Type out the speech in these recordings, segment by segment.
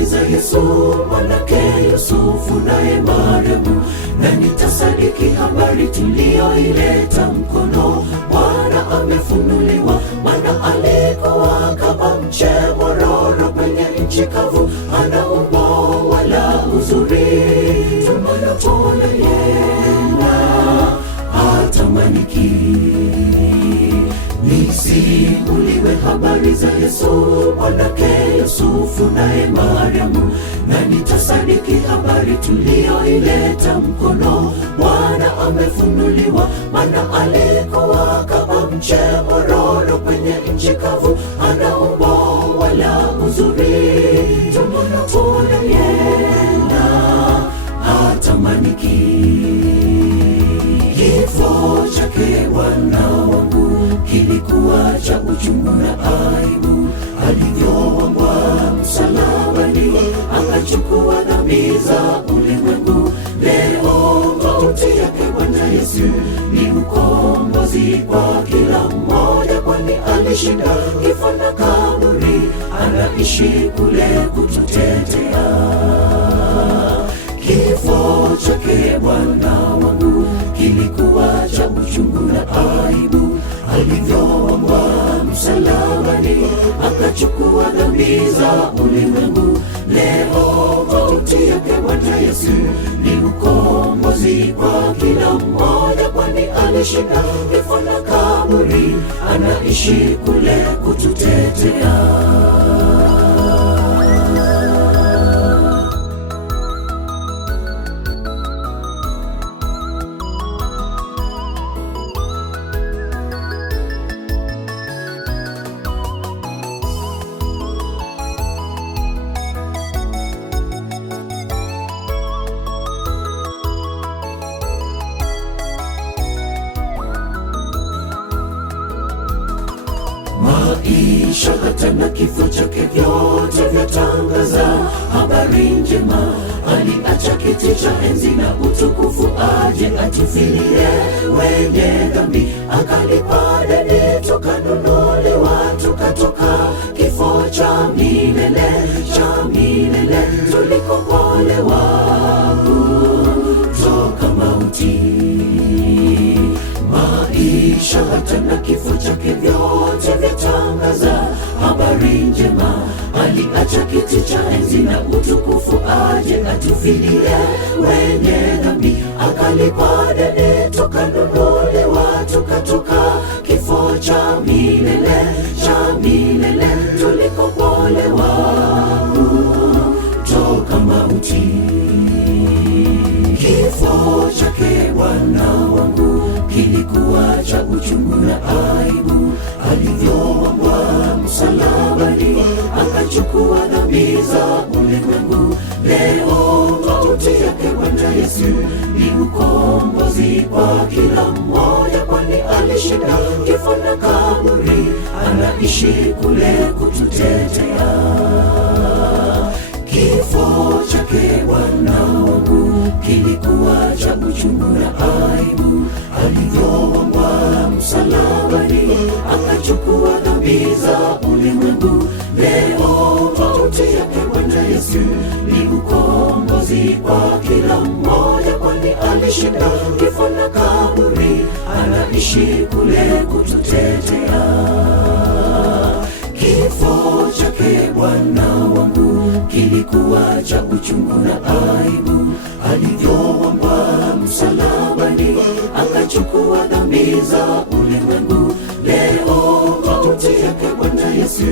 habari za Yesu mwanake Yusufu naye Mariamu, na nitasadiki habari tulioileta mkono. Bwana amefunuliwa, maana alikuwa kama mche mwororo kwenye nchi kavu, hana umbo wala uzuri, tumana pole yena hatamaniki. Nisimuliwe habari za Yesu mwanake Yusufu naye Mariamu, na nitasadiki habari tulioileta mkono. Bwana amefunuliwa, maana alikuwa kama mche mwororo kwenye nchi kavu, hana umbo wala uzuri, tumana pole yena hatamaniki. Kifo chake Bwana wangu kilikuwa cha uchungu na aibu, alivyowangwa msalabani akachukua dhambi za ulimwengu. Leo mauti yake Bwana Yesu ni ukombozi kwa kila mmoja, kwani alishinda kifo na kaburi, anaishi kule kututetea. Kifo chake Bwana wangu kilikuwa cha uchungu na aibu, alivyowangwa msalabani akachukua dhambi za ulimwengu. Leo mauti yake Bwana Yesu ni ukombozi kwa kila mmoja, kwani alishinda kifo na kaburi, anaishi kule kututetea. Maisha hata na kifo chake vyote vyatangaza habari njema. Aliacha kiti cha enzi na utukufu aje atufilie wenye dhambi, akalipa deni tukanunuliwa, tukatoka kifo cha milele, tulikombolewa kutoka mauti. Maisha hata na kifo chake vyote vyatangaza habari njema. Aliacha kiti cha enzi na utukufu aje atufilie wenye dhambi, akalipa deni tukanunuliwa, tukatoka kifo cha milele, tulikombolewa kutoka mauti. Kifo chake Bwana wangu kilikuwa cha uchungu na aibu, alivyowangwa msalabani akachukua dhambi za ulimwengu. Leo mauti yake Bwana Yesu ni ukombozi kwa kila mmoja, kwani alishinda kifo na kaburi, anaishi kule kututetea. Kifo chake Bwana wangu kilikuwa cha uchungu na aibu, alivyowangwa msalabani akachukua dhambi za ulimwengu. Leo mauti yake Bwana Yesu ni ukombozi kwa kila mmoja, kwani alishinda kifo na kaburi, anaishi kule kututetea. Kifo chake Bwana wangu kilikuwa cha uchungu na aibu, alivyowangwa msalabani akachukua dhambi za ulimwengu. Leo mauti yake Bwana Yesu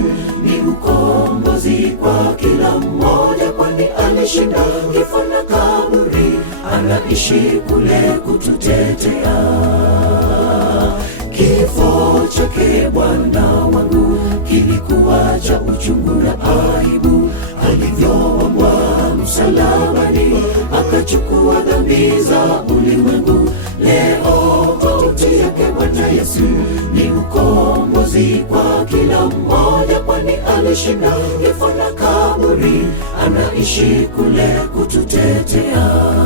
ni ukombozi kwa kila mmoja, kwani alishinda kifo na kaburi, anaishi kule kututetea. Kifo chake Bwana wangu kilikuwa cha uchungu na aibu, alivyowangwa msalabani akachukua dhambi za ulimwengu. Leo mauti yake Bwana Yesu ni ukombozi kwa kila mmoja, kwani alishinda kifo na kaburi, anaishi kule kututetea.